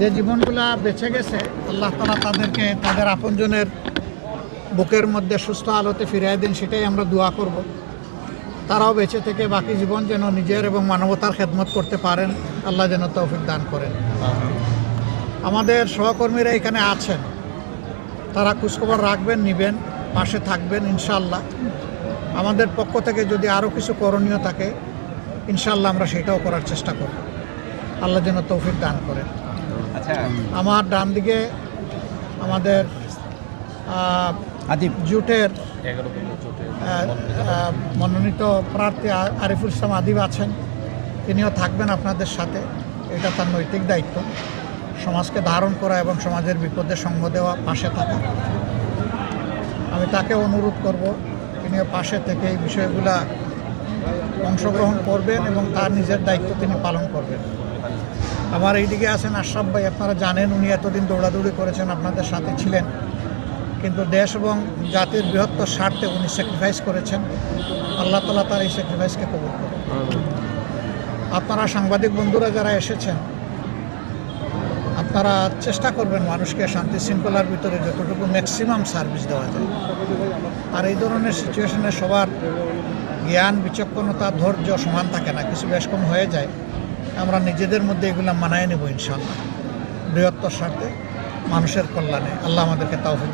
যে জীবনগুলা বেঁচে গেছে আল্লাহ তাআলা তাদেরকে তাদের আপনজনের বুকের মধ্যে সুস্থ আলোতে ফিরিয়ে দিন, সেটাই আমরা দোয়া করব। তারাও বেঁচে থেকে বাকি জীবন যেন নিজের এবং মানবতার খেদমত করতে পারেন, আল্লাহ যেন তৌফিক দান করেন। আমাদের সহকর্মীরা এখানে আছেন, তারা খোঁজখবর রাখবেন, নেবেন, পাশে থাকবেন ইনশাআল্লাহ। আমাদের পক্ষ থেকে যদি আরও কিছু করণীয় থাকে ইনশাআল্লাহ আমরা সেটাও করার চেষ্টা করব। আল্লাহ যেন তৌফিক দান করেন। আমার ডান দিকে আমাদের জোটের মনোনীত প্রার্থী আরিফুল ইসলাম আদিব আছেন, তিনিও থাকবেন আপনাদের সাথে। এটা তার নৈতিক দায়িত্ব, সমাজকে ধারণ করা এবং সমাজের বিপদে সঙ্গ দেওয়া, পাশে থাকা। আমি তাকে অনুরোধ করব তিনিও পাশে থেকে এই বিষয়গুলা অংশগ্রহণ করবেন এবং তার নিজের দায়িত্ব তিনি পালন করবেন। আমার এইদিকে আছেন আশরাফ ভাই, আপনারা জানেন উনি এতদিন দৌড়াদৌড়ি করেছেন, আপনাদের সাথে ছিলেন, কিন্তু দেশ এবং জাতির বৃহত্তর স্বার্থে উনি স্যাক্রিফাইস করেছেন। আল্লাহ তাআলা তার এই স্যাক্রিফাইসকে কবুল করুন। আপনারা সাংবাদিক বন্ধুরা যারা এসেছেন, আপনারা চেষ্টা করবেন মানুষকে শান্তি শৃঙ্খলার ভিতরে যতটুকু ম্যাক্সিমাম সার্ভিস দেওয়া যায়। আর এই ধরনের সিচুয়েশনে সবার জ্ঞান, বিচক্ষণতা, ধৈর্য সমান থাকে না, কিছু বেশ কম হয়ে যায়। আমরা নিজেদের মধ্যে এগুলো মানায় নেব ইনশাআল্লাহ, বৃহত্তর স্বার্থে, মানুষের কল্যাণে। আল্লাহ আমাদেরকে তাওফিক।